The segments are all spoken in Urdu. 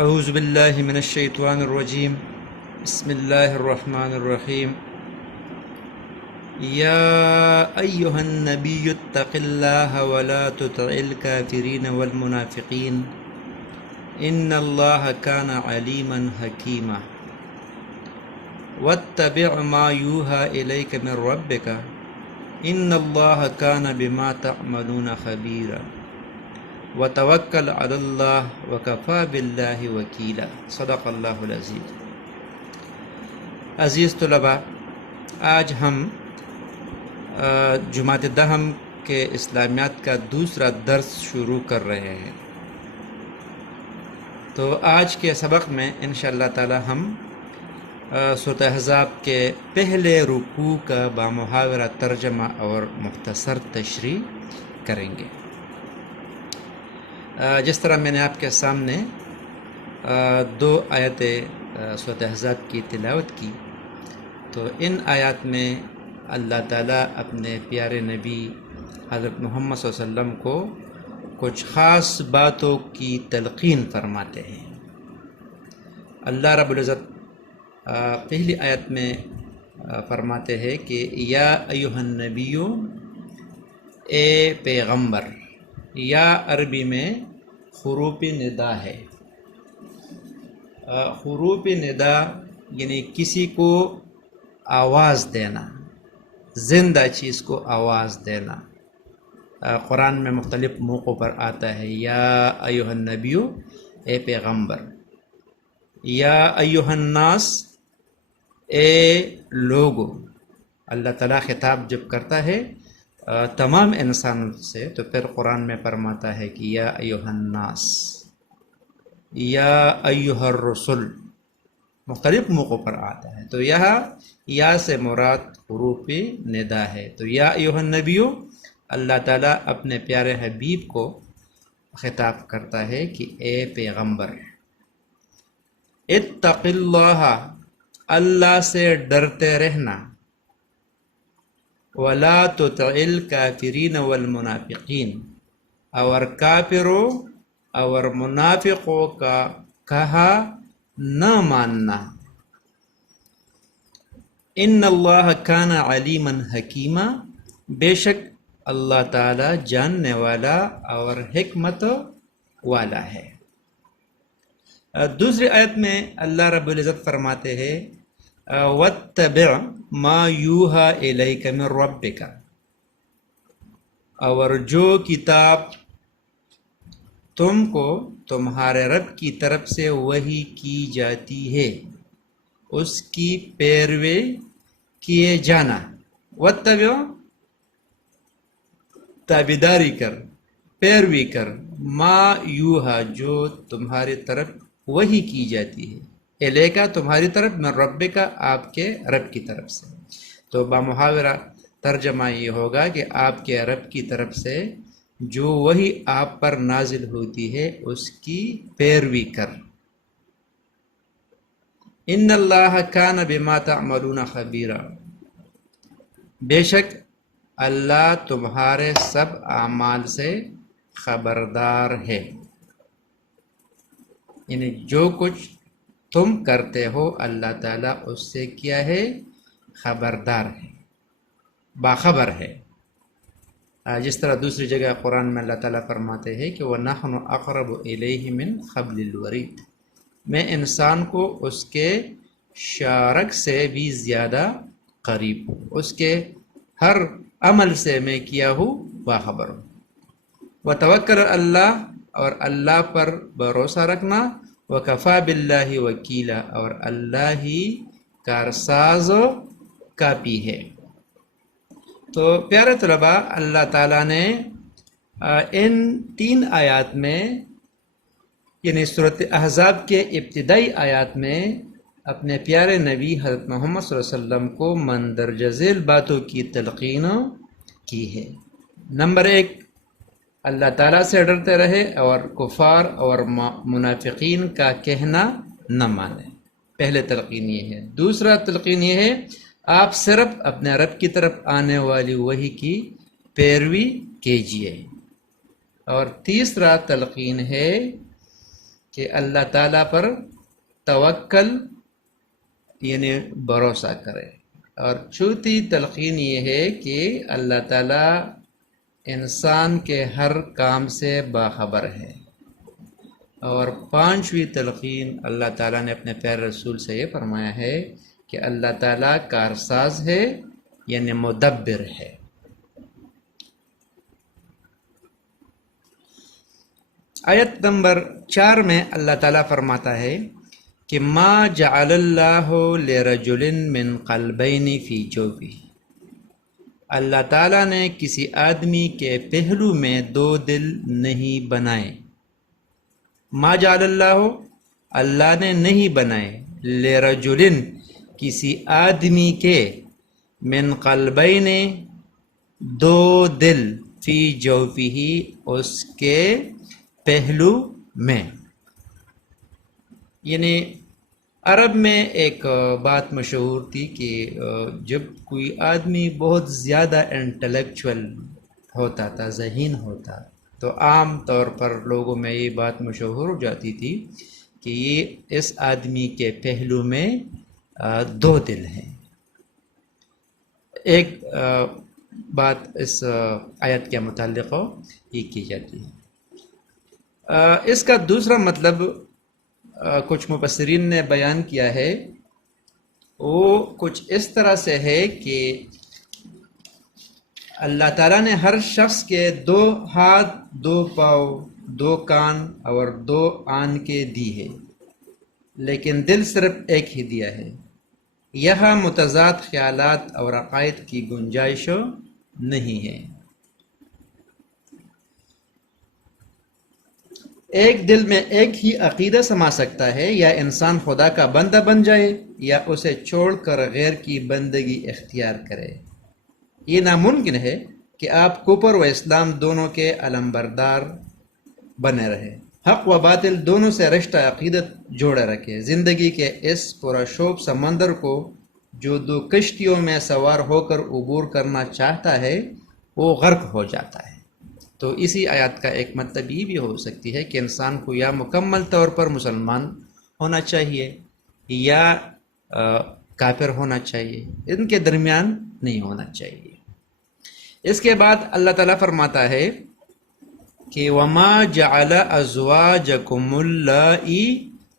اعوذ باللہ من الشیطان الرجیم بسم اللہ الرحمن الرحیم یا ایہا النبی اتق اللہ ولا تطع الکافرین والمنافقین ان اللہ کان علیما حکیما واتبع ما یوحی الیک من ربک ان اللہ کان بما تعملون خبیرا وتوکل علی اللہ وکفی باللہ وکیلا صدق اللہ العظیم۔ عزیز طلباء، آج ہم جماعت دہم کے اسلامیات کا دوسرا درس شروع کر رہے ہیں۔ تو آج کے سبق میں انشاءاللہ تعالی ہم سورۃ احزاب کے پہلے رکوع کا بامحاورہ ترجمہ اور مختصر تشریح کریں گے۔ جس طرح میں نے آپ کے سامنے دو آیت سورۃ احزاب کی تلاوت کی، تو ان آیات میں اللہ تعالیٰ اپنے پیارے نبی حضرت محمد صلی اللہ علیہ وسلم کو کچھ خاص باتوں کی تلقین فرماتے ہیں۔ اللہ رب العزت پہلی آیت میں فرماتے ہیں کہ یا ایھا النبی، اے پیغمبر۔ یا عربی میں حروف ندا ہے۔ حروف ندا یعنی کسی کو آواز دینا، زندہ چیز کو آواز دینا۔ قرآن میں مختلف موقعوں پر آتا ہے یا ایھا النبی، اے پیغمبر، یا ایھا الناس، اے لوگو۔ اللہ تعالیٰ خطاب جب کرتا ہے تمام انسانوں سے تو پھر قرآن میں فرماتا ہے کہ یا ایھا الناس، یا ایھا الرسل، مختلف موقعوں پر آتا ہے۔ تو یہاں یا سے مراد حروف ندا ہے۔ تو یا ایھا النبی، اللہ تعالیٰ اپنے پیارے حبیب کو خطاب کرتا ہے کہ اے پیغمبر، اتق اللہ، اللہ سے ڈرتے رہنا، ولا تطع الکافرین والمنافقین، اور کافروں اور منافقوں کا کہا نہ ماننا۔ ان اللہ کان علیما حکیما، بے شک اللہ تعالی جاننے والا اور حکمت والا ہے۔ دوسری آیت میں اللہ رب العزت فرماتے ہیں واتبع ما یوحی الیک من ربک، اور جو کتاب تم کو تمہارے رب کی طرف سے وحی کی جاتی ہے اس کی پیروی کیے جانا۔ واتبع، تابعداری کر، پیروی کر، ما یوحی، جو تمہاری طرف وحی کی جاتی ہے، الیکا تمہاری طرف، من ربک آپ کے رب کی طرف سے۔ تو بامحاورہ ترجمہ یہ ہوگا کہ آپ کے رب کی طرف سے جو وحی آپ پر نازل ہوتی ہے اس کی پیروی کر۔ ان اللہ کان بما تعملون خبیرا، بے شک اللہ تمہارے سب اعمال سے خبردار ہے، یعنی جو کچھ تم کرتے ہو اللہ تعالیٰ اس سے کیا ہے؟ خبردار ہے، باخبر ہے۔ جس طرح دوسری جگہ قرآن میں اللہ تعالیٰ فرماتے ہیں کہ وَنَحْنُ أَقْرَبُ إِلَيْهِ مِنْ حَبْلِ الْوَرِيدِ، میں انسان کو اس کے شارک سے بھی زیادہ قریب ہوں، اس کے ہر عمل سے میں کیا ہوں؟ باخبر ہوں۔ وَتَوَكَّلْ عَلَى اللَّهِ، اور اللہ پر بھروسہ رکھنا، وَكَفَى بِاللَّهِ وَكِيلًا، اور اللہ ہی کارساز و کافی ہے۔ تو پیارے طلباء، اللہ تعالیٰ نے ان تین آیات میں، یعنی سورۃ احزاب کے ابتدائی آیات میں اپنے پیارے نبی حضرت محمد صلی اللہ علیہ وسلم کو مندرجہ ذیل باتوں کی تلقین کی ہے۔ نمبر 1، اللہ تعالیٰ سے ڈرتے رہے اور کفار اور منافقین کا کہنا نہ مانیں، پہلے تلقین یہ ہے۔ دوسرا تلقین یہ ہے آپ صرف اپنے رب کی طرف آنے والی وحی کی پیروی کیجیے۔ اور تیسرا تلقین ہے کہ اللہ تعالیٰ پر توکل یعنی بھروسہ کرے، اور چوتھی تلقین یہ ہے کہ اللہ تعالیٰ انسان کے ہر کام سے باخبر ہے، اور پانچویں تلقین اللہ تعالیٰ نے اپنے پیارے رسول سے یہ فرمایا ہے کہ اللہ تعالیٰ کارساز ہے یعنی مدبر ہے۔ آیت نمبر 4 میں اللہ تعالیٰ فرماتا ہے کہ ما جعل اللہ لرجل من قلبین فی جوفہ، اللہ تعالیٰ نے کسی آدمی کے پہلو میں 2 دل نہیں بنائے۔ ما جعل اللہ، اللہ نے نہیں بنائے، لرجل کسی آدمی کے، من قلبین 2 دل، فی جوفہ اس کے پہلو میں۔ یعنی عرب میں ایک بات مشہور تھی کہ جب کوئی آدمی بہت زیادہ انٹلیکچوئل ہوتا تھا، ذہین ہوتا، تو عام طور پر لوگوں میں یہ بات مشہور ہو جاتی تھی کہ یہ اس آدمی کے پہلو میں 2 دل ہیں۔ ایک بات اس آیت کے متعلق یہ کی جاتی ہے۔ اس کا دوسرا مطلب کچھ مفسرین نے بیان کیا ہے، وہ کچھ اس طرح سے ہے کہ اللہ تعالیٰ نے ہر شخص کے 2 ہاتھ، 2 پاؤں، 2 کان اور 2 آنکھیں دی ہے، لیکن دل صرف ایک ہی دیا ہے۔ یہاں متضاد خیالات اور عقائد کی گنجائش نہیں ہے۔ ایک دل میں ایک ہی عقیدہ سما سکتا ہے، یا انسان خدا کا بندہ بن جائے یا اسے چھوڑ کر غیر کی بندگی اختیار کرے۔ یہ ناممکن ہے کہ آپ کفر و اسلام دونوں کے علمبردار بنے رہے، حق و باطل دونوں سے رشتہ عقیدت جوڑے رکھے۔ زندگی کے اس پرشوب سمندر کو جو 2 کشتیوں میں سوار ہو کر عبور کرنا چاہتا ہے وہ غرق ہو جاتا ہے۔ تو اسی آیات کا ایک مطلب یہ بھی ہو سکتی ہے کہ انسان کو یا مکمل طور پر مسلمان ہونا چاہیے یا کافر ہونا چاہیے، ان کے درمیان نہیں ہونا چاہیے۔ اس کے بعد اللہ تعالیٰ فرماتا ہے کہ وَمَا جَعَلَ أَزْوَاجَكُمُ اللَّائِي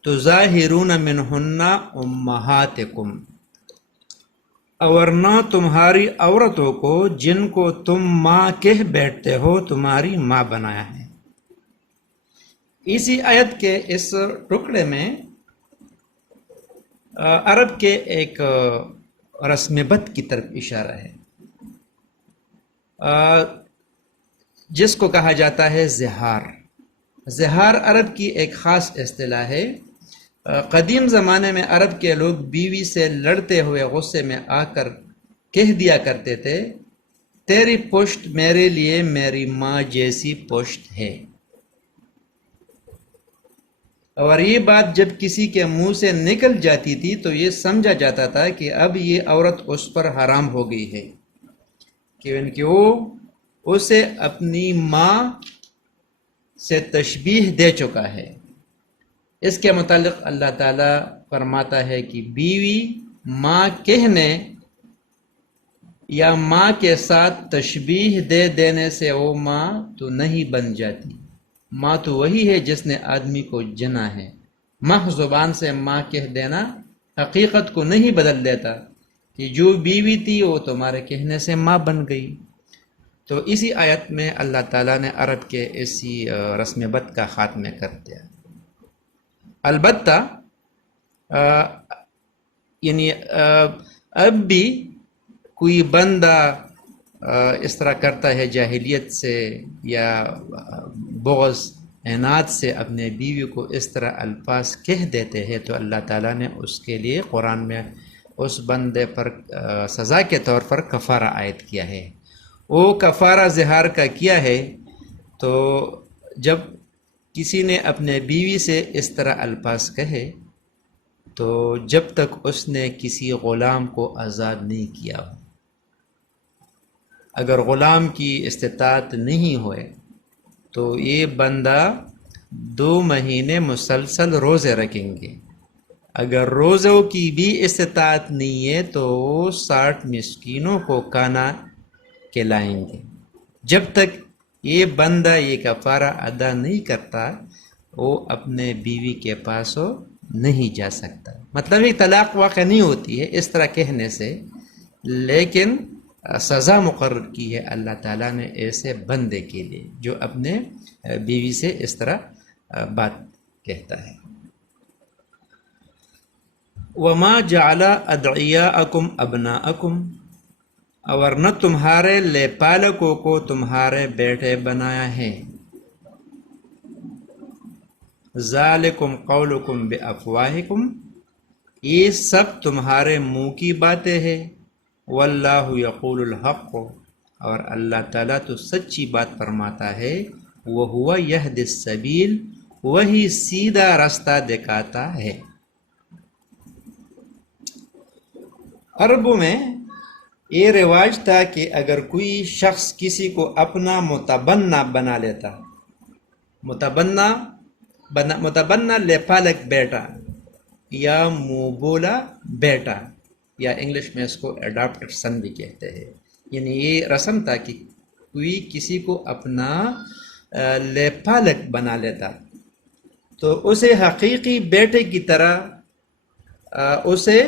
تُظَاهِرُونَ مِنْهُنَّ أُمَّهَاتِكُمْ، اور نہ تمہاری عورتوں کو جن کو تم ماں کہہ بیٹھتے ہو تمہاری ماں بنایا ہے۔ اسی آیت کے اس ٹکڑے میں عرب کے ایک رسم بت کی طرف اشارہ ہے، جس کو کہا جاتا ہے زہار۔ زہار عرب کی ایک خاص اصطلاح ہے۔ قدیم زمانے میں عرب کے لوگ بیوی سے لڑتے ہوئے غصے میں آ کر کہہ دیا کرتے تھے، تیری پشت میرے لیے میری ماں جیسی پشت ہے۔ اور یہ بات جب کسی کے منہ سے نکل جاتی تھی تو یہ سمجھا جاتا تھا کہ اب یہ عورت اس پر حرام ہو گئی ہے، کہ وہ اسے اپنی ماں سے تشبیہ دے چکا ہے۔ اس کے متعلق اللہ تعالیٰ فرماتا ہے کہ بیوی ماں کہنے یا ماں کے ساتھ تشبیہ دے دینے سے وہ ماں تو نہیں بن جاتی۔ ماں تو وہی ہے جس نے آدمی کو جنا ہے۔ محض زبان سے ماں کہہ دینا حقیقت کو نہیں بدل دیتا کہ جو بیوی تھی وہ تمہارے کہنے سے ماں بن گئی۔ تو اسی آیت میں اللہ تعالیٰ نے عرب کے اسی رسم بت کا خاتمہ کر دیا۔ البتہ یعنی اب بھی کوئی بندہ اس طرح کرتا ہے جاہلیت سے یا بغض عناد سے اپنے بیوی کو اس طرح الفاظ کہہ دیتے ہیں، تو اللہ تعالیٰ نے اس کے لیے قرآن میں اس بندے پر سزا کے طور پر کفارہ عائد کیا ہے۔ وہ کفارہ زہار کا کیا ہے، تو جب کسی نے اپنے بیوی سے اس طرح الفاظ کہے تو جب تک اس نے کسی غلام کو آزاد نہیں کیا ہو، اگر غلام کی استطاعت نہیں ہوئے تو یہ بندہ 2 مہینے مسلسل روزے رکھیں گے. اگر روزوں کی بھی استطاعت نہیں ہے تو 60 مسکینوں کو کھانا کھلائیں گے. جب تک یہ بندہ یہ کفارہ ادا نہیں کرتا وہ اپنے بیوی کے پاس وہ نہیں جا سکتا. مطلب ایک طلاق واقع نہیں ہوتی ہے اس طرح کہنے سے، لیکن سزا مقرر کی ہے اللہ تعالیٰ نے ایسے بندے کے لیے جو اپنے بیوی سے اس طرح بات کہتا ہے. وما جعل ادعیاءکم ابناءکم، اور نہ تمہارے لے پالکوں کو تمہارے بیٹے بنایا ہے. ذالکم قولکم بافواہکم، یہ سب تمہارے منہ کی باتیں ہیں. واللہ یقول الحق، اور اللہ تعالیٰ تو سچی بات فرماتا ہے. وہو یہدی السبیل، وہی سیدھا راستہ دکھاتا ہے. عربوں میں یہ رواج تھا کہ اگر کوئی شخص کسی کو اپنا متبنہ بنا لیتا، متبنہ لپالک بیٹا یا موبولا بیٹا، یا انگلش میں اس کو اڈاپٹڈ سن بھی کہتے ہیں. یعنی یہ رسم تھا کہ کوئی کسی کو اپنا لپالک بنا لیتا تو اسے حقیقی بیٹے کی طرح اسے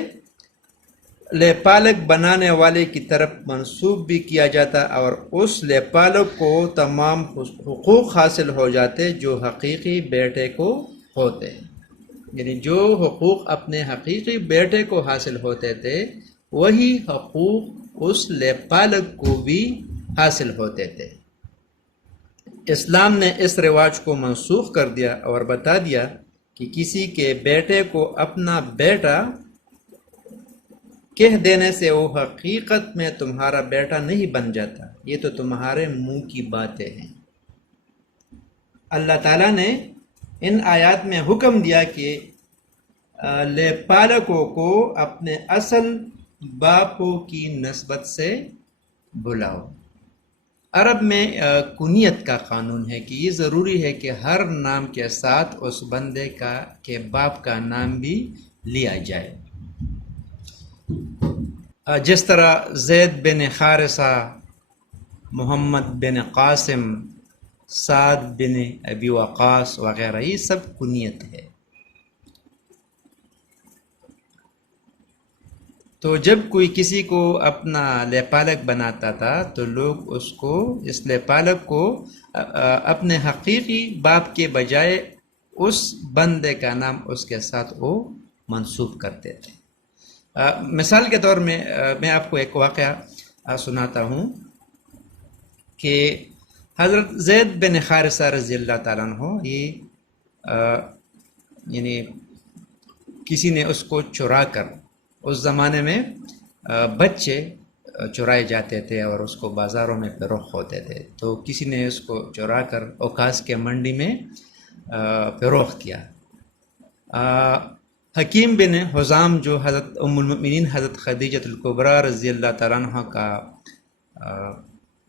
لیپالک بنانے والے کی طرف منسوب بھی کیا جاتا، اور اس لیپالک کو تمام حقوق حاصل ہو جاتے جو حقیقی بیٹے کو ہوتے. یعنی جو حقوق اپنے حقیقی بیٹے کو حاصل ہوتے تھے وہی حقوق اس لیپالک کو بھی حاصل ہوتے تھے. اسلام نے اس رواج کو منسوخ کر دیا اور بتا دیا کہ کسی کے بیٹے کو اپنا بیٹا کہہ دینے سے وہ حقیقت میں تمہارا بیٹا نہیں بن جاتا، یہ تو تمہارے منہ کی باتیں ہیں. اللہ تعالیٰ نے ان آیات میں حکم دیا کہ لیپالکوں کو اپنے اصل باپوں کی نسبت سے بلاؤ. عرب میں کنیت کا قانون ہے کہ یہ ضروری ہے کہ ہر نام کے ساتھ اس بندے کے باپ کا نام بھی لیا جائے. جس طرح زید بن حارثہ، محمد بن قاسم، سعد بن ابی وقاص وغیرہ، یہ سب کنیت ہے. تو جب کوئی کسی کو اپنا لیپالک بناتا تھا تو لوگ اس لیپالک کو اپنے حقیقی باپ کے بجائے اس بندے کا نام اس کے ساتھ وہ منسوب کرتے تھے. مثال کے طور میں آپ کو ایک واقعہ سناتا ہوں کہ حضرت زید بن حارثہ رضی اللہ تعالیٰ عنہ، یعنی کسی نے اس کو چرا کر، اس زمانے میں بچے چرائے جاتے تھے اور اس کو بازاروں میں فروخت ہوتے تھے، تو کسی نے اس کو چرا کر اوکاس کے منڈی میں فروخت کیا. حکیم بن حزام جو حضرت ام المؤمنین حضرت خدیجہ الکبریٰ رضی اللہ تعالیٰ عنہ کا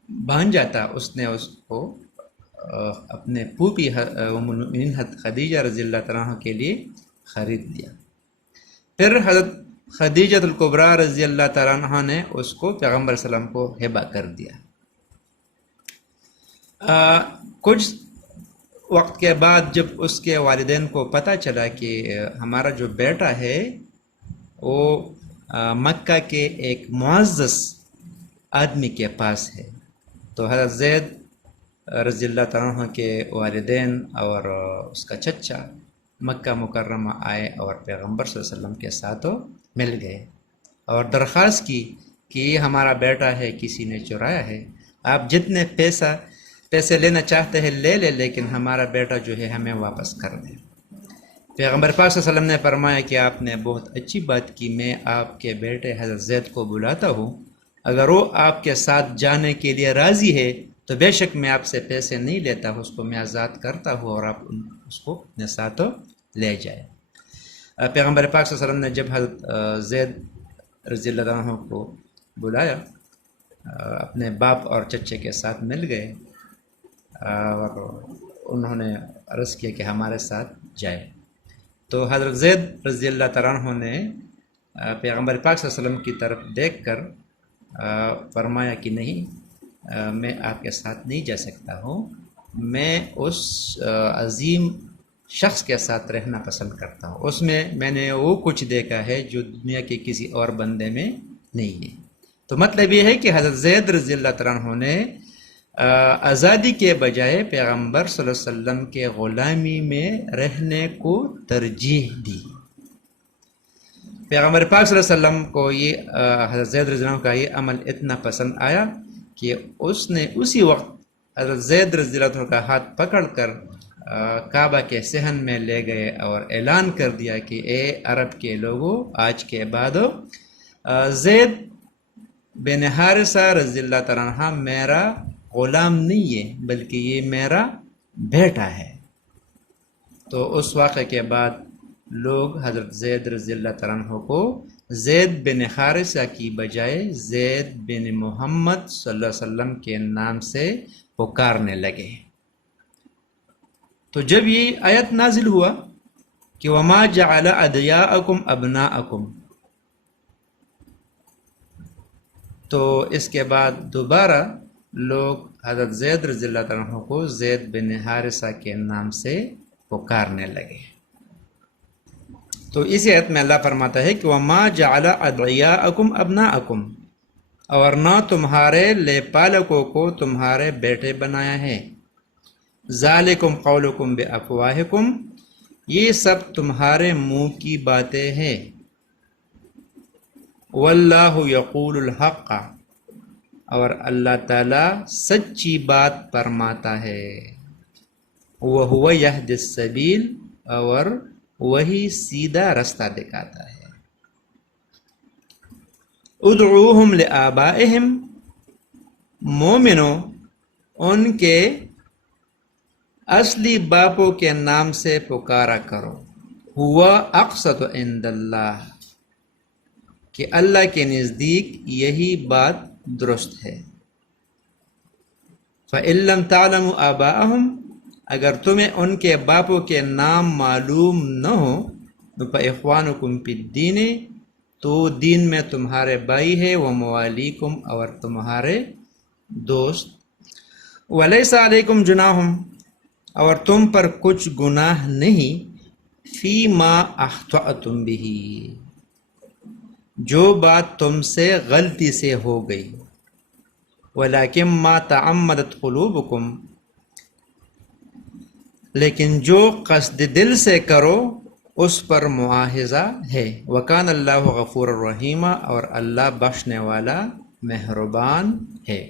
بھانجا تھا، اس نے اس کو اپنے پھوپھی ام المؤمنین حضرت خدیجہ رضی اللہ تعالیٰ عنہ کے لیے خرید لیا. پھر حضرت خدیجہ الکبریٰ رضی اللہ تعالیٰ عنہ نے اس کو پیغمبر صلی اللہ علیہ وسلم کو ہبہ کر دیا. کچھ وقت کے بعد جب اس کے والدین کو پتہ چلا کہ ہمارا جو بیٹا ہے وہ مکہ کے ایک معزز آدمی کے پاس ہے، تو حضرت زید رضی اللہ تعالیٰ عنہ کے والدین اور اس کا چچا مکہ مکرمہ آئے اور پیغمبر صلی اللہ علیہ وسلم کے ساتھ مل گئے اور درخواست کی کہ یہ ہمارا بیٹا ہے، کسی نے چرایا ہے، آپ جتنے پیسے لینا چاہتے ہیں لے لے، لیکن ہمارا بیٹا جو ہے ہمیں واپس کر دیں. پیغمبر پاک صلی اللہ علیہ وسلم نے فرمایا کہ آپ نے بہت اچھی بات کی، میں آپ کے بیٹے حضرت زید کو بلاتا ہوں، اگر وہ آپ کے ساتھ جانے کے لیے راضی ہے تو بے شک میں آپ سے پیسے نہیں لیتا ہوں، اس کو میں آزاد کرتا ہوں اور آپ اس کو اپنے ساتھ لے جائے. پیغمبر پاک صلی اللہ علیہ وسلم نے جب حضرت زید رضی اللہ عنہ کو بلایا، اپنے باپ اور چچے کے ساتھ مل گئے اور انہوں نے عرض کیا کہ ہمارے ساتھ جائے۔ تو حضرت زید رضی اللہ تعالیٰ عنہ نے پیغمبر پاک صلی اللہ علیہ وسلم کی طرف دیکھ کر فرمایا کہ نہیں، میں آپ کے ساتھ نہیں جا سکتا ہوں، میں اس عظیم شخص کے ساتھ رہنا پسند کرتا ہوں، اس میں نے وہ کچھ دیکھا ہے جو دنیا کے کسی اور بندے میں نہیں ہے۔ تو مطلب یہ ہے کہ حضرت زید رضی اللہ تعالیٰ عنہ نے آزادی کے بجائے پیغمبر صلی اللہ علیہ وسلم کے غلامی میں رہنے کو ترجیح دی۔ پیغمبر پاک صلی اللہ علیہ وسلم کو یہ حضرت زید رضی اللہ عنہ کا یہ عمل اتنا پسند آیا کہ اس نے اسی وقت حضرت زید رضی اللہ عنہ کا ہاتھ پکڑ کر کعبہ کے صحن میں لے گئے اور اعلان کر دیا کہ اے عرب کے لوگوں، آج کے بعد زید بن حارثہ رضی اللہ تعالیٰ عنہ میرا غلام نہیں ہے، بلکہ یہ میرا بیٹا ہے۔ تو اس واقعے کے بعد لوگ حضرت زید رضی اللہ تعالیٰ عنہ کو زید بن حارثہ کی بجائے زید بن محمد صلی اللہ علیہ وسلم کے نام سے پکارنے لگے۔ تو جب یہ آیت نازل ہوا کہ وَمَا جَعَلَ أَدْعِيَاءَكُمْ أَبْنَاءَكُمْ، تو اس کے بعد دوبارہ لوگ حضرت زید رضی اللہ تعالیٰ عنہ کو زید بن حارثہ کے نام سے پکارنے لگے۔ تو اسی آیت میں اللہ فرماتا ہے کہ وَمَا جَعَلَ أَدْعِيَاءَكُمْ أَبْنَاءَكُمْ، اور نہ تمہارے لے پالکوں کو تمہارے بیٹے بنایا ہے، ذَلِكُمْ قَوْلُكُمْ بِأَفْوَاهِكُمْ، یہ سب تمہارے منہ کی باتیں ہیں، وَاللَّهُ يَقُولُ الْحَقَّ، اور اللہ تعالیٰ سچی بات فرماتا ہے، وَهُوَ يَهْدِي السَّبِيلَ، اور وہی سیدھا رستہ دکھاتا ہے۔ ادعوہم لآبائہم، مومنوں ان کے اصلی باپوں کے نام سے پکارا کرو، ہوا اقسط عند اللہ، کہ اللہ کے نزدیک یہی بات درست ہے۔ فَإِن لَّمْ تَعْلَمُوا آبَاءَهُمْ، اگر تمہیں ان کے باپوں کے نام معلوم نہ ہو، فَإِخْوَانُكُمْ فِي الدِّينِ، تو دین میں تمہارے بھائی ہے، وَمَوَالِيكُمْ، اور تمہارے دوست، وَلَيْسَ عَلَيْكُمْ جُنَاحٌ، اور تم پر کچھ گناہ نہیں، فی ما اخطأتم بہ، جو بات تم سے غلطی سے ہو گئی، ولیکن ما تعمدت قلوبکم، لیکن جو قصد دل سے کرو اس پر مواخذہ ہے، وکان اللہ غفور الرحیم، اور اللہ بخشنے والا مہربان ہے۔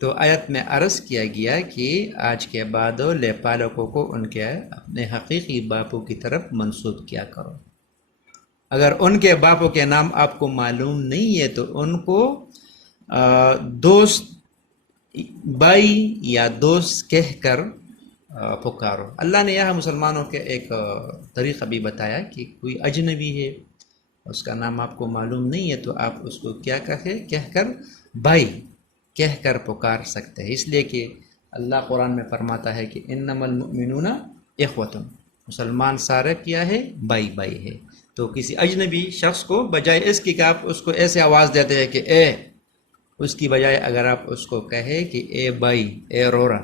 تو آیت میں عرض کیا گیا کہ آج کے بعد لے پالکوں کو ان کے اپنے حقیقی باپوں کی طرف منسوب کیا کرو۔ اگر ان کے باپوں کے نام آپ کو معلوم نہیں ہے تو ان کو دوست، بھائی یا دوست کہہ کر پکارو۔ اللہ نے یہاں مسلمانوں کے ایک طریقہ بھی بتایا کہ کوئی اجنبی ہے، اس کا نام آپ کو معلوم نہیں ہے، تو آپ اس کو کیا کہہ کر بھائی کہہ کر پکار سکتے ہیں، اس لیے کہ اللہ قرآن میں فرماتا ہے کہ انما المؤمنون اخوۃ، مسلمان سارے کیا ہے، بھائی بھائی ہے۔ تو کسی اجنبی شخص کو بجائے اس کی کہ آپ اس کو ایسے آواز دیتے ہیں کہ اے، اس کی بجائے اگر آپ اس کو کہے کہ اے بھائی، اے رورا،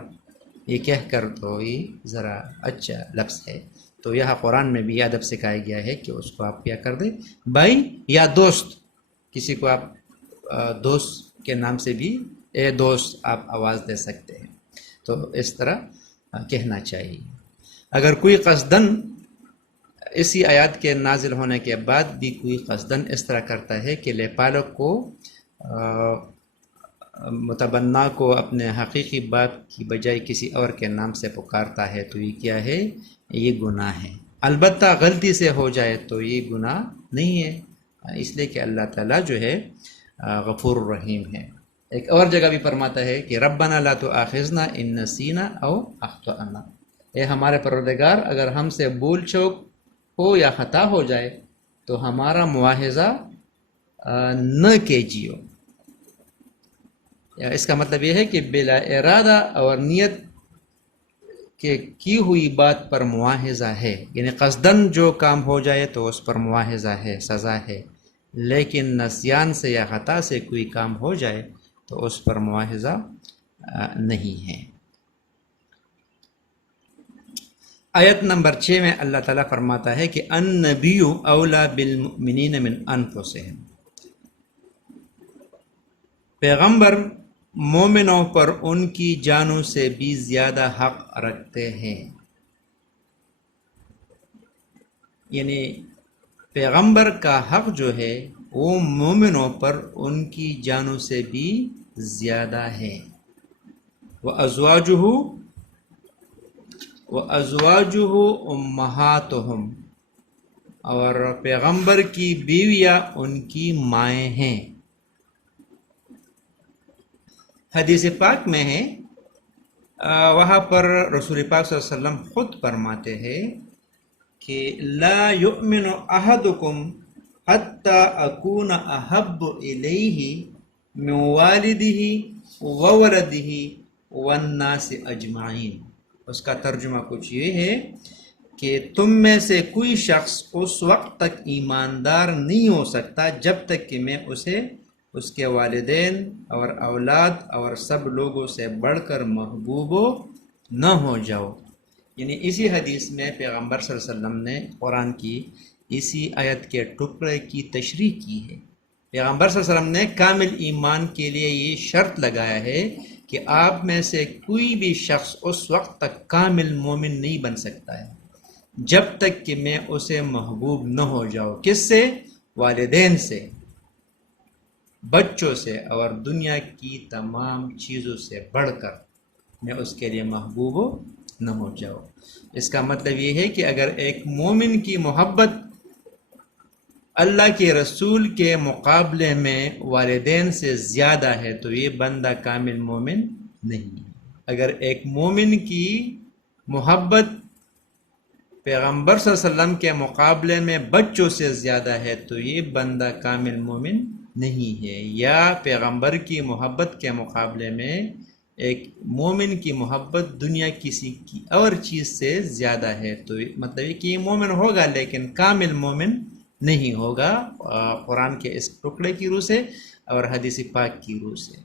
یہ کہہ کر تو یہ ذرا اچھا لفظ ہے۔ تو یہاں قرآن میں بھی ادب سکھایا گیا ہے کہ اس کو آپ کیا کر دیں، بھائی یا دوست، کسی کو آپ دوست کے نام سے بھی اے دوست آپ آواز دے سکتے ہیں، تو اس طرح کہنا چاہیے۔ اگر کوئی قصدن اسی آیات کے نازل ہونے کے بعد بھی کوئی قصدن اس طرح کرتا ہے کہ لے پالک کو متبنا کو اپنے حقیقی باپ کی بجائے کسی اور کے نام سے پکارتا ہے، تو یہ کیا ہے، یہ گناہ ہے۔ البتہ غلطی سے ہو جائے تو یہ گناہ نہیں ہے، اس لیے کہ اللہ تعالیٰ جو ہے غفور الرحیم ہے۔ ایک اور جگہ بھی فرماتا ہے کہ ربنا لا تؤاخذنا ان نسینا او اخطأنا، اے ہمارے پروردگار اگر ہم سے بھول چوک ہو یا خطا ہو جائے تو ہمارا مواخذہ نہ کیجیو۔ اس کا مطلب یہ ہے کہ بلا ارادہ اور نیت کہ کی ہوئی بات پر مواخذہ ہے، یعنی قصدن جو کام ہو جائے تو اس پر مواخذہ ہے، سزا ہے، لیکن نسیان سے یا خطا سے کوئی کام ہو جائے تو اس پر مواخذہ نہیں ہے۔ آیت نمبر 6 میں اللہ تعالیٰ فرماتا ہے کہ النبی اولا بالمؤمنین من انفسہم، پیغمبر مومنوں پر ان کی جانوں سے بھی زیادہ حق رکھتے ہیں، یعنی پیغمبر کا حق جو ہے وہ مومنوں پر ان کی جانوں سے بھی زیادہ ہے۔ وَأَزْوَاجُهُ أُمَّهَاتُهُمْ، اور پیغمبر کی بیویاں ان کی مائیں ہیں۔ حدیث پاک میں ہے، وہاں پر رسول پاک صلی اللہ علیہ وسلم خود فرماتے ہیں کہ لا یؤمن احدکم حتی اکون احب الیہ من والدہ وولدہ والناس اجمعین۔ اس کا ترجمہ کچھ یہ ہے کہ تم میں سے کوئی شخص اس وقت تک ایماندار نہیں ہو سکتا جب تک کہ میں اسے اس کے والدین اور اولاد اور سب لوگوں سے بڑھ کر محبوب نہ ہو جاؤ۔ یعنی اسی حدیث میں پیغمبر صلی اللہ علیہ وسلم نے قرآن کی اسی آیت کے ٹکڑے کی تشریح کی ہے۔ پیغمبر صلی اللہ علیہ وسلم نے کامل ایمان کے لیے یہ شرط لگایا ہے کہ آپ میں سے کوئی بھی شخص اس وقت تک کامل مومن نہیں بن سکتا ہے جب تک کہ میں اسے محبوب نہ ہو جاؤ۔ کس سے؟ والدین سے، بچوں سے، اور دنیا کی تمام چیزوں سے بڑھ کر میں اس کے لیے محبوب نہ ہو جاؤ۔ اس کا مطلب یہ ہے کہ اگر ایک مومن کی محبت اللہ کے رسول کے مقابلے میں والدین سے زیادہ ہے تو یہ بندہ کامل مومن نہیں ہے۔ اگر ایک مومن کی محبت پیغمبر صلی اللہ علیہ وسلم کے مقابلے میں بچوں سے زیادہ ہے تو یہ بندہ کامل مومن نہیں ہے، یا پیغمبر کی محبت کے مقابلے میں ایک مومن کی محبت دنیا کسی کی اور چیز سے زیادہ ہے تو مطلب یہ کہ یہ مومن ہوگا لیکن کامل مومن نہیں ہوگا، قرآن کے اس ٹکڑے کی روح سے اور حدیث پاک کی روح سے۔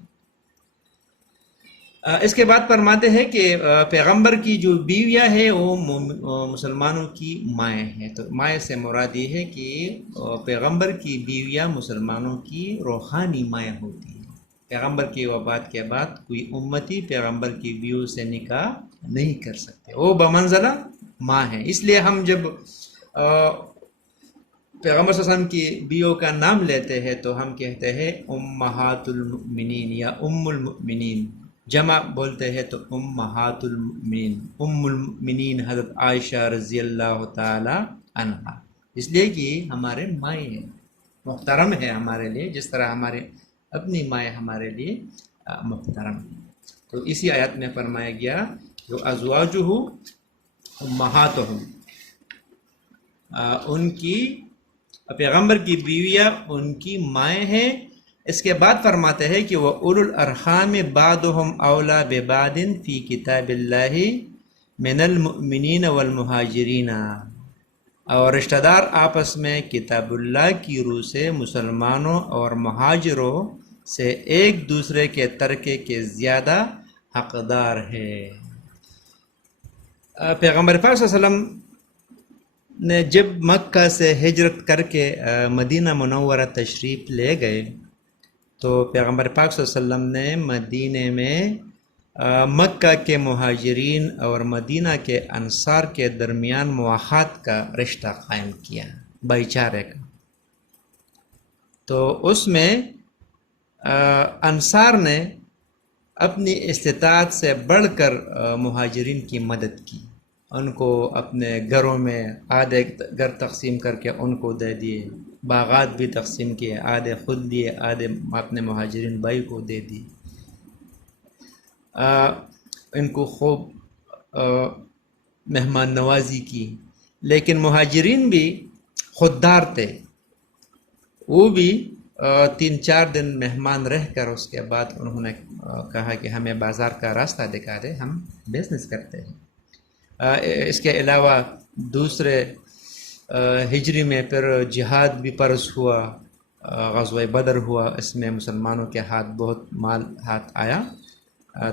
اس کے بعد فرماتے ہیں کہ پیغمبر کی جو بیویاں ہیں وہ مسلمانوں کی مائیں ہیں۔ تو مائیں سے مراد یہ ہے کہ پیغمبر کی بیویاں مسلمانوں کی روحانی مائیں ہوتی ہیں۔ پیغمبر کی وفات کے بعد کوئی امتی پیغمبر کی بیوی سے نکاح نہیں کر سکتے، وہ بمنزلہ ماں ہیں۔ اس لیے ہم جب پیغمبر صلی اللہ علیہ وسلم کی بیویوں کا نام لیتے ہیں تو ہم کہتے ہیں امہات المؤمنین یا ام المؤمنین، جمع بولتے ہیں تو امہات المؤمنین، ام المؤمنین حضرت عائشہ رضی اللہ تعالی عنہا، اس لیے کہ ہمارے مائیں ہیں، محترم ہے ہمارے لیے جس طرح ہمارے اپنی مائیں ہمارے لیے محترم ہیں۔ تو اسی آیت میں فرمایا گیا جو ازواجہ امہاتہم، ان کی پیغمبر کی بیویاں ان کی مائیں ہیں۔ اس کے بعد فرماتے ہیں کہ وہ اولو الارحام بعضهم اولا ببعض فی کتاب اللہ من المؤمنین والمہاجرین، اور رشتہ دار آپس میں کتاب اللہ کی روح سے مسلمانوں اور مہاجروں سے ایک دوسرے کے ترکے کے زیادہ حقدار ہے۔ پیغمبر پاک صلی اللہ علیہ وسلم نے جب مکہ سے ہجرت کر کے مدینہ منورہ تشریف لے گئے تو پیغمبر پاک صلی اللہ علیہ وسلم نے مدینہ میں مکہ کے مہاجرین اور مدینہ کے انصار کے درمیان مواخات کا رشتہ قائم کیا، بھائی چارے کا۔ تو اس میں انصار نے اپنی استطاعت سے بڑھ کر مہاجرین کی مدد کی، ان کو اپنے گھروں میں آدھے گھر تقسیم کر کے ان کو دے دیے، باغات بھی تقسیم کیے، آدھے خود لیے، آدھے اپنے مہاجرین بھائی کو دے دی، ان کو خوب مہمان نوازی کی۔ لیکن مہاجرین بھی خوددار تھے، وہ بھی 3-4 دن مہمان رہ کر اس کے بعد انہوں نے کہا کہ ہمیں بازار کا راستہ دکھا دے، ہم بزنس کرتے ہیں۔ اس کے علاوہ دوسرے ہجری میں پھر جہاد بھی فرض ہوا، غزوہ بدر ہوا، اس میں مسلمانوں کے ہاتھ بہت مال ہاتھ آیا،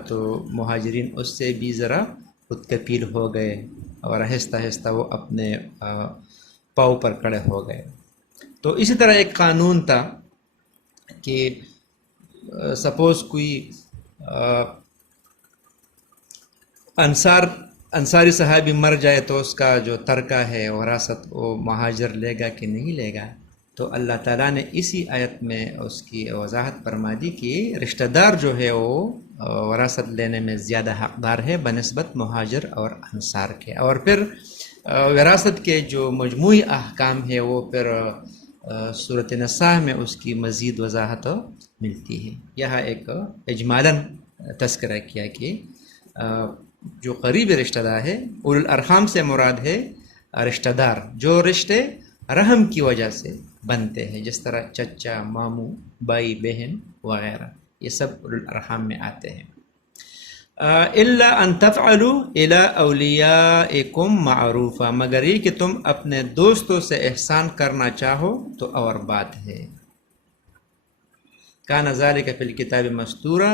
تو مہاجرین اس سے بھی ذرا خود کفیل ہو گئے اور آہستہ آہستہ وہ اپنے پاؤں پر کھڑے ہو گئے۔ تو اسی طرح ایک قانون تھا کہ سپوز کوئی انصاری صحابی مر جائے تو اس کا جو ترکہ ہے وراثت وہ مہاجر لے گا کہ نہیں لے گا، تو اللہ تعالیٰ نے اسی آیت میں اس کی وضاحت فرما دی کہ رشتہ دار جو ہے وہ وراثت لینے میں زیادہ حقدار ہے بنسبت مہاجر اور انصار کے۔ اور پھر وراثت کے جو مجموعی احکام ہے وہ پھر سورۃ نساء میں اس کی مزید وضاحت ملتی ہے۔ یہاں ایک اجمالاً تذکرہ کیا کہ جو قریب رشتہ دار ہے، اولو الارحام سے مراد ہے رشتہ دار جو رشتے رحم کی وجہ سے بنتے ہیں، جس طرح چچا، ماموں، بھائی، بہن وغیرہ، یہ سب اولو الارحام میں آتے ہیں۔ الا ان تفعلوا الى اولیاءکم معروفا، مگر یہ کہ تم اپنے دوستوں سے احسان کرنا چاہو تو اور بات ہے۔ کان ذلک فی الکتاب مستورا،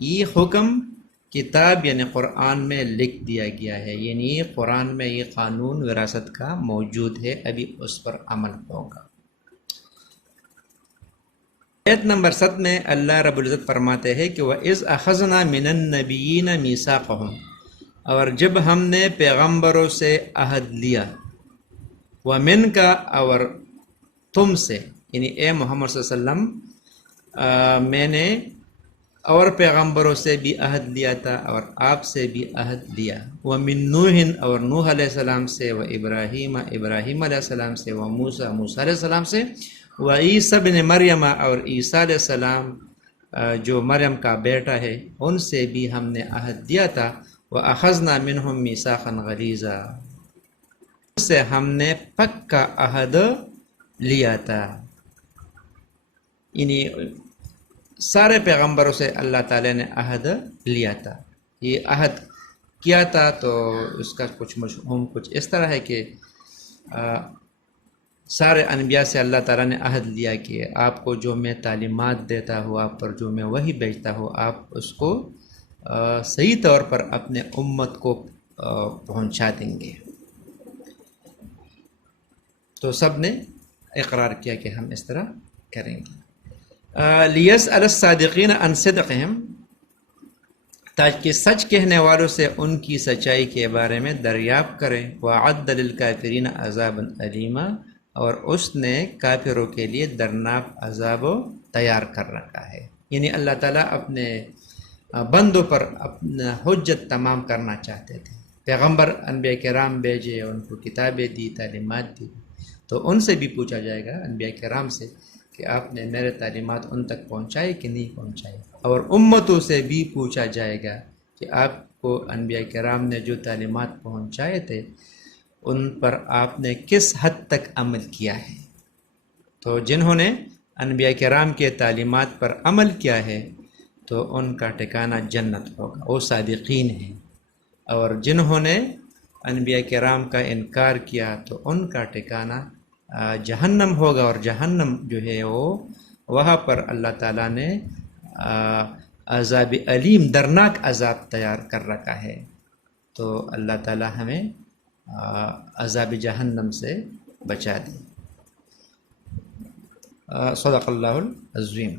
یہ حکم کتاب یعنی قرآن میں لکھ دیا گیا ہے، یعنی قرآن میں یہ قانون وراثت کا موجود ہے، ابھی اس پر عمل ہوگا۔ آیت نمبر 7 میں اللہ رب العزت فرماتے ہیں کہ وَإِذْ أَخَذْنَا مِنَ النَّبِيِّينَ مِيثَاقَهُمْ، اور جب ہم نے پیغمبروں سے عہد لیا، وَمِنْكَ، اور تم سے، یعنی اے محمد صلی اللہ علیہ وسلم میں نے اور پیغمبروں سے بھی عہد لیا تھا اور آپ سے بھی عہد لیا، وَمِن نوح، اور نوح علیہ السلام سے، وَإِبْرَاهِيمَ، ابراہیم علیہ السلام سے، وَموسیٰ، موسیٰ علیہ السلام سے، وعیسیٰ ابن مریم، اور عیسیٰ علیہ السلام جو مریم کا بیٹا ہے، ان سے بھی ہم نے عہد دیا تھا، وَأَخَذْنَا مِنْهُمْ مِيثَاقًا غَلِيظًا، ان سے ہم نے پکا عہد لیا تھا۔ یعنی سارے پیغمبروں سے اللہ تعالیٰ نے عہد لیا تھا۔ یہ عہد کیا تھا تو اس کا کچھ مفہوم کچھ اس طرح ہے کہ سارے انبیاء سے اللہ تعالیٰ نے عہد لیا کہ آپ کو جو میں تعلیمات دیتا ہوں، آپ پر جو میں وحی بھیجتا ہوں، آپ اس کو صحیح طور پر اپنے امت کو پہنچا دیں گے۔ تو سب نے اقرار کیا کہ ہم اس طرح کریں گے۔ لِيَسْأَلَ الصَّادِقِينَ عَنْ صِدْقِهِمْ، تاکہ سچ کہنے والوں سے ان کی سچائی کے بارے میں دریافت کریں، وَأَعَدَّ لِلْكَافِرِينَ عَذَابًا أَلِيمًا، اور اس نے کافروں کے لیے دردناک عذاب تیار کر رکھا ہے۔ یعنی اللہ تعالیٰ اپنے بندوں پر اپنا حجت تمام کرنا چاہتے تھے، پیغمبر انبیاء کرام بھیجے، ان کو کتابیں دی، تعلیمات دی، تو ان سے بھی پوچھا جائے گا، انبیاء کرام سے، کہ آپ نے میرے تعلیمات ان تک پہنچائے کہ نہیں پہنچائے، اور امتوں سے بھی پوچھا جائے گا کہ آپ کو انبیاء کرام نے جو تعلیمات پہنچائے تھے ان پر آپ نے کس حد تک عمل کیا ہے۔ تو جنہوں نے انبیاء کرام کے تعلیمات پر عمل کیا ہے تو ان کا ٹھکانہ جنت ہوگا، وہ صادقین ہیں، اور جنہوں نے انبیاء کرام کا انکار کیا تو ان کا ٹھکانہ جہنم ہوگا، اور جہنم جو ہے وہ وہاں پر اللہ تعالیٰ نے عذاب علیم، درناک عذاب تیار کر رکھا ہے۔ تو اللہ تعالیٰ ہمیں عذاب جہنم سے بچا دے۔ صدق اللہ العظیم۔